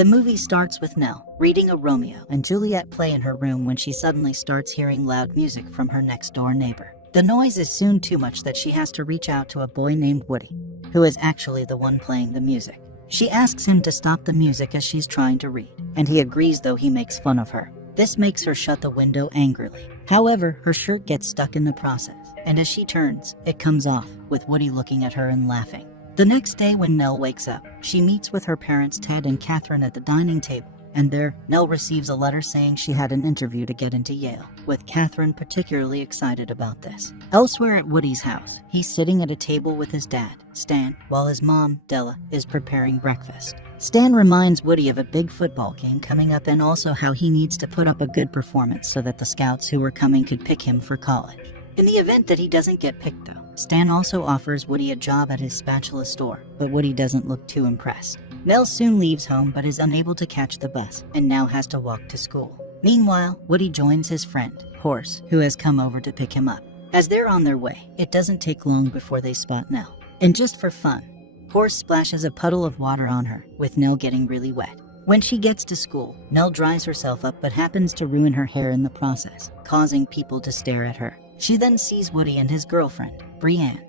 The movie starts with Nell reading a Romeo and Juliet play in her room when she suddenly starts hearing loud music from her next-door neighbor. The noise is soon too much that she has to reach out to a boy named Woody, who is actually the one playing the music. She asks him to stop the music as she's trying to read, and he agrees, though he makes fun of her. This makes her shut the window angrily. However, her shirt gets stuck in the process, and as she turns, it comes off, with Woody looking at her and laughing. The next day when Nell wakes up, she meets with her parents Ted and Catherine at the dining table, and there, Nell receives a letter saying she had an interview to get into Yale, with Catherine particularly excited about this. Elsewhere at Woody's house, he's sitting at a table with his dad, Stan, while his mom, Della, is preparing breakfast. Stan reminds Woody of a big football game coming up and also how he needs to put up a good performance so that the scouts who were coming could pick him for college. In the event that he doesn't get picked though, Stan also offers Woody a job at his spatula store, but Woody doesn't look too impressed. Nell soon leaves home but is unable to catch the bus and now has to walk to school. Meanwhile, Woody joins his friend, Horace, who has come over to pick him up. As they're on their way, it doesn't take long before they spot Nell. And just for fun, Horace splashes a puddle of water on her, with Nell getting really wet. When she gets to school, Nell dries herself up but happens to ruin her hair in the process, causing people to stare at her. She then sees Woody and his girlfriend, Brienne,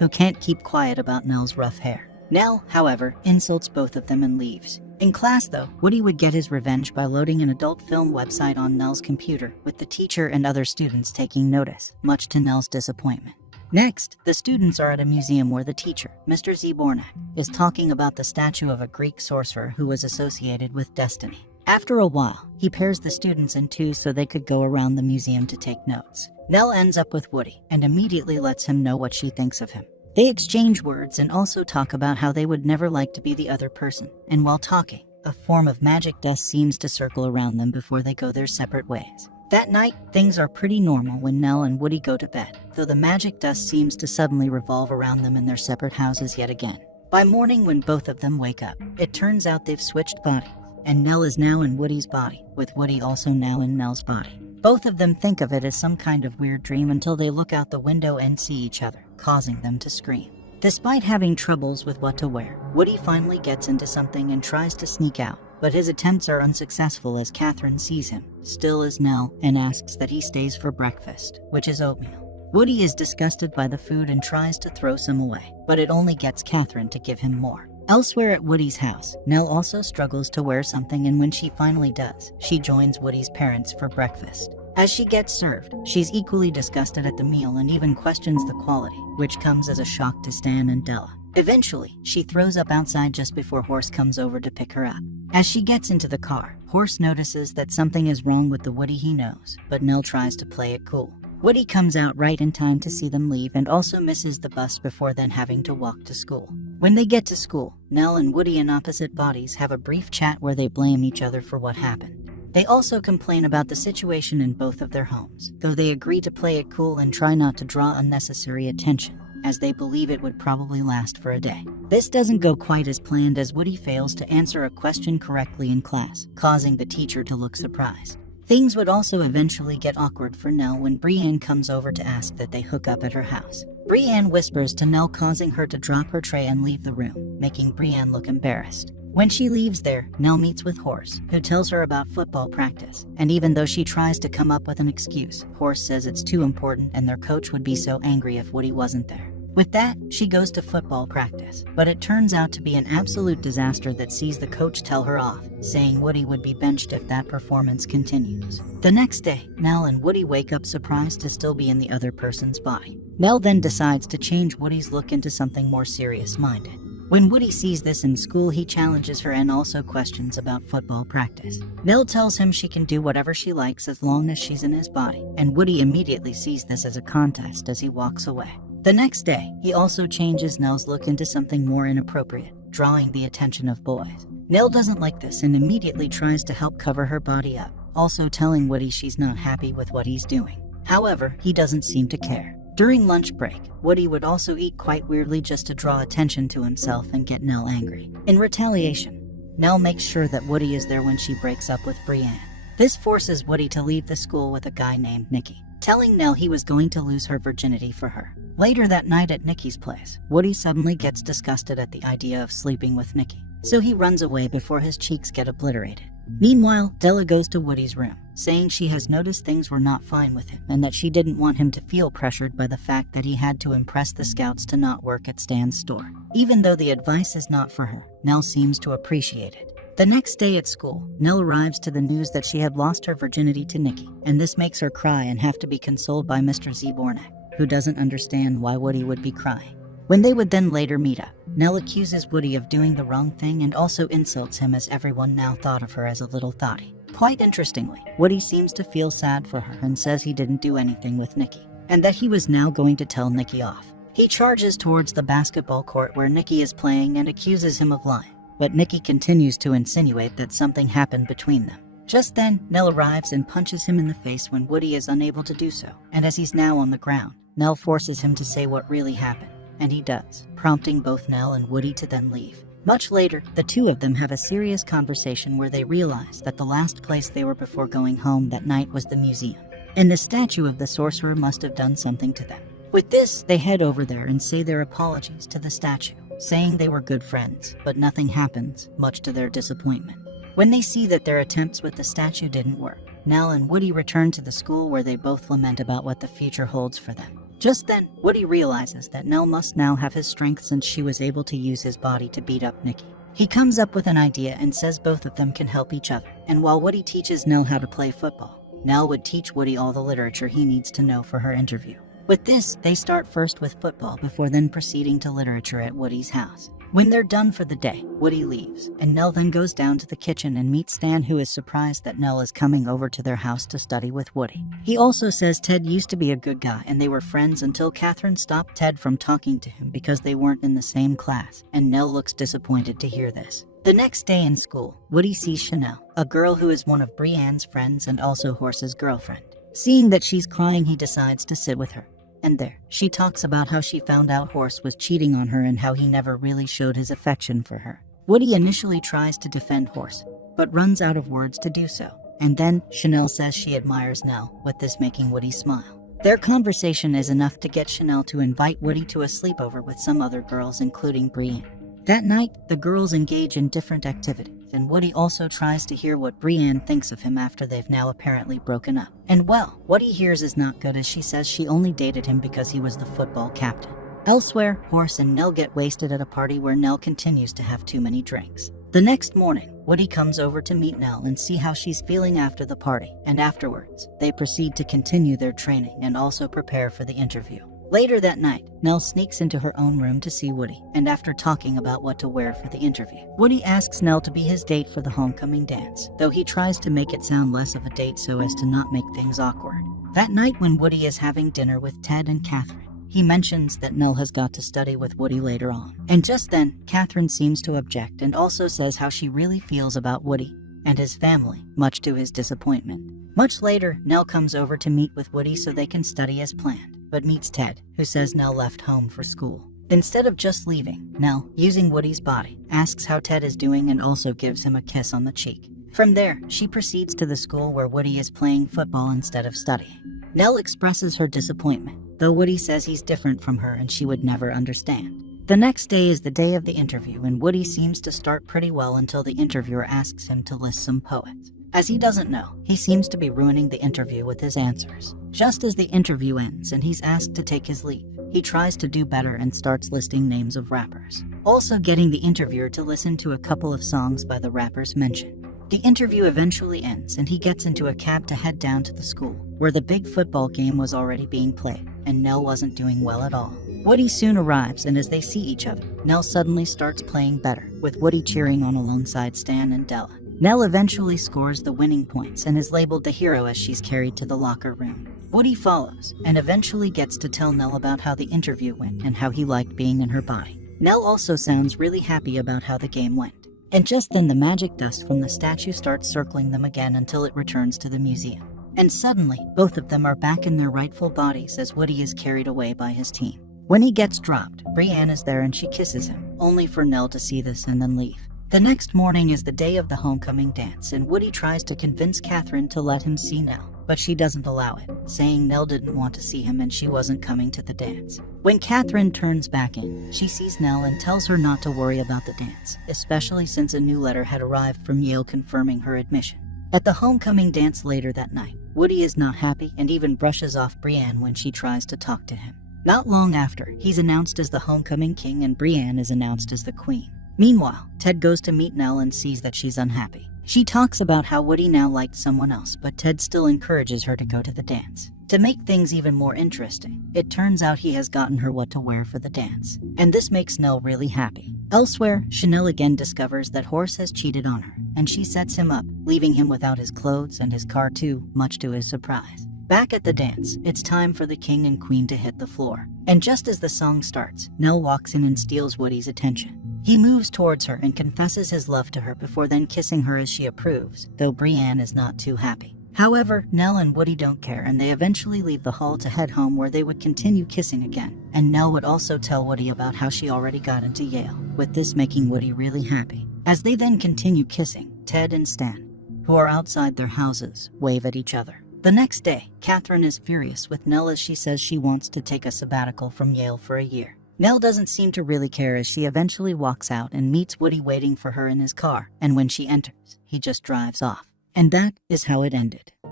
who can't keep quiet about Nell's rough hair. Nell, however, insults both of them and leaves. In class though, Woody would get his revenge by loading an adult film website on Nell's computer, with the teacher and other students taking notice, much to Nell's disappointment. Next, the students are at a museum where the teacher, Mr. Zbornak, is talking about the statue of a Greek sorcerer who was associated with destiny. After a while, he pairs the students in twos so they could go around the museum to take notes. Nell ends up with Woody and immediately lets him know what she thinks of him. They exchange words and also talk about how they would never like to be the other person. And while talking, a form of magic dust seems to circle around them before they go their separate ways. That night, things are pretty normal when Nell and Woody go to bed, though the magic dust seems to suddenly revolve around them in their separate houses yet again. By morning when both of them wake up, it turns out they've switched bodies, and Nell is now in Woody's body, with Woody also now in Nell's body. Both of them think of it as some kind of weird dream until they look out the window and see each other, causing them to scream. Despite having troubles with what to wear, Woody finally gets into something and tries to sneak out, but his attempts are unsuccessful as Catherine sees him, still as Nell, and asks that he stays for breakfast, which is oatmeal. Woody is disgusted by the food and tries to throw some away, but it only gets Catherine to give him more. Elsewhere at Woody's house, Nell also struggles to wear something, and when she finally does, she joins Woody's parents for breakfast. As she gets served, she's equally disgusted at the meal and even questions the quality, which comes as a shock to Stan and Della. Eventually, she throws up outside just before Horace comes over to pick her up. As she gets into the car, Horace notices that something is wrong with the Woody he knows, but Nell tries to play it cool. Woody comes out right in time to see them leave and also misses the bus before then having to walk to school. When they get to school, Nell and Woody in opposite bodies have a brief chat where they blame each other for what happened. They also complain about the situation in both of their homes, though they agree to play it cool and try not to draw unnecessary attention, as they believe it would probably last for a day. This doesn't go quite as planned as Woody fails to answer a question correctly in class, causing the teacher to look surprised. Things would also eventually get awkward for Nell when Brienne comes over to ask that they hook up at her house. Brienne whispers to Nell, causing her to drop her tray and leave the room, making Brienne look embarrassed. When she leaves there, Nell meets with Horace, who tells her about football practice. And even though she tries to come up with an excuse, Horace says it's too important and their coach would be so angry if Woody wasn't there. With that, she goes to football practice, but it turns out to be an absolute disaster that sees the coach tell her off, saying Woody would be benched if that performance continues. The next day, Nell and Woody wake up surprised to still be in the other person's body. Nell then decides to change Woody's look into something more serious-minded. When Woody sees this in school, he challenges her and also questions about football practice. Nell tells him she can do whatever she likes as long as she's in his body, and Woody immediately sees this as a contest as he walks away. The next day, he also changes Nell's look into something more inappropriate, drawing the attention of boys. Nell doesn't like this and immediately tries to help cover her body up, also telling Woody she's not happy with what he's doing. However, he doesn't seem to care. During lunch break, Woody would also eat quite weirdly just to draw attention to himself and get Nell angry. In retaliation, Nell makes sure that Woody is there when she breaks up with Brienne. This forces Woody to leave the school with a guy named Nicky, telling Nell he was going to lose her virginity for her. Later that night at Nicky's place, Woody suddenly gets disgusted at the idea of sleeping with Nicky, so he runs away before his cheeks get obliterated. Meanwhile, Della goes to Woody's room, saying she has noticed things were not fine with him and that she didn't want him to feel pressured by the fact that he had to impress the scouts to not work at Stan's store. Even though the advice is not for her, Nell seems to appreciate it. The next day at school, Nell arrives to the news that she had lost her virginity to Nikki, and this makes her cry and have to be consoled by Mr. Zbornak, who doesn't understand why Woody would be crying. When they would then later meet up, Nell accuses Woody of doing the wrong thing and also insults him as everyone now thought of her as a little thotty. Quite interestingly, Woody seems to feel sad for her and says he didn't do anything with Nikki, and that he was now going to tell Nikki off. He charges towards the basketball court where Nikki is playing and accuses him of lying, but Nikki continues to insinuate that something happened between them. Just then, Nell arrives and punches him in the face when Woody is unable to do so, and as he's now on the ground, Nell forces him to say what really happened. And he does, prompting both Nell and Woody to then leave. Much later, the two of them have a serious conversation where they realize that the last place they were before going home that night was the museum, and the statue of the sorcerer must have done something to them. With this, they head over there and say their apologies to the statue, saying they were good friends, but nothing happens, much to their disappointment. When they see that their attempts with the statue didn't work, Nell and Woody return to the school where they both lament about what the future holds for them. Just then, Woody realizes that Nell must now have his strength since she was able to use his body to beat up Nikki. He comes up with an idea and says both of them can help each other, and while Woody teaches Nell how to play football, Nell would teach Woody all the literature he needs to know for her interview. With this, they start first with football before then proceeding to literature at Woody's house. When they're done for the day, Woody leaves, and Nell then goes down to the kitchen and meets Stan, who is surprised that Nell is coming over to their house to study with Woody. He also says Ted used to be a good guy and they were friends until Catherine stopped Ted from talking to him because they weren't in the same class, and Nell looks disappointed to hear this. The next day in school, Woody sees Chanel, a girl who is one of Brienne's friends and also Horse's girlfriend. Seeing that she's crying, he decides to sit with her. And there, she talks about how she found out Horse was cheating on her and how he never really showed his affection for her. Woody initially tries to defend Horse, but runs out of words to do so. And then, Chanel says she admires Nell, with this making Woody smile. Their conversation is enough to get Chanel to invite Woody to a sleepover with some other girls, including Brienne. That night, the girls engage in different activities, and Woody also tries to hear what Brienne thinks of him after they've now apparently broken up. And well, what he hears is not good, as she says she only dated him because he was the football captain. Elsewhere, Horse and Nell get wasted at a party where Nell continues to have too many drinks. The next morning, Woody comes over to meet Nell and see how she's feeling after the party, and afterwards, they proceed to continue their training and also prepare for the interview. Later that night, Nell sneaks into her own room to see Woody, and after talking about what to wear for the interview, Woody asks Nell to be his date for the homecoming dance, though he tries to make it sound less of a date so as to not make things awkward. That night when Woody is having dinner with Ted and Catherine, he mentions that Nell has got to study with Woody later on. And just then, Catherine seems to object and also says how she really feels about Woody and his family, much to his disappointment. Much later, Nell comes over to meet with Woody so they can study as planned, but meets Ted, who says Nell left home for school. Instead of just leaving, Nell, using Woody's body, asks how Ted is doing and also gives him a kiss on the cheek. From there, she proceeds to the school where Woody is playing football instead of studying. Nell expresses her disappointment, though Woody says he's different from her and she would never understand. The next day is the day of the interview, and Woody seems to start pretty well until the interviewer asks him to list some poets. As he doesn't know, he seems to be ruining the interview with his answers. Just as the interview ends and he's asked to take his leave, he tries to do better and starts listing names of rappers, also getting the interviewer to listen to a couple of songs by the rappers mentioned. The interview eventually ends and he gets into a cab to head down to the school, where the big football game was already being played, and Nell wasn't doing well at all. Woody soon arrives, and as they see each other, Nell suddenly starts playing better, with Woody cheering on alongside Stan and Della. Nell eventually scores the winning points and is labeled the hero as she's carried to the locker room. Woody follows, and eventually gets to tell Nell about how the interview went and how he liked being in her body. Nell also sounds really happy about how the game went. And just then the magic dust from the statue starts circling them again until it returns to the museum. And suddenly, both of them are back in their rightful bodies as Woody is carried away by his team. When he gets dropped, Brienne is there and she kisses him, only for Nell to see this and then leave. The next morning is the day of the homecoming dance, and Woody tries to convince Catherine to let him see Nell, but she doesn't allow it, saying Nell didn't want to see him and she wasn't coming to the dance. When Catherine turns back in, she sees Nell and tells her not to worry about the dance, especially since a new letter had arrived from Yale confirming her admission. At the homecoming dance later that night, Woody is not happy and even brushes off Brienne when she tries to talk to him. Not long after, he's announced as the homecoming king and Brienne is announced as the queen. Meanwhile, Ted goes to meet Nell and sees that she's unhappy. She talks about how Woody now liked someone else, but Ted still encourages her to go to the dance. To make things even more interesting, it turns out he has gotten her what to wear for the dance, and this makes Nell really happy. Elsewhere, Chanel again discovers that Horse has cheated on her, and she sets him up, leaving him without his clothes and his car too, much to his surprise. Back at the dance, it's time for the king and queen to hit the floor. And just as the song starts, Nell walks in and steals Woody's attention. He moves towards her and confesses his love to her before then kissing her as she approves, though Brienne is not too happy. However, Nell and Woody don't care and they eventually leave the hall to head home where they would continue kissing again. And Nell would also tell Woody about how she already got into Yale, with this making Woody really happy. As they then continue kissing, Ted and Stan, who are outside their houses, wave at each other. The next day, Catherine is furious with Nell as she says she wants to take a sabbatical from Yale for a year. Nell doesn't seem to really care as she eventually walks out and meets Woody waiting for her in his car, and when she enters, he just drives off. And that is how it ended.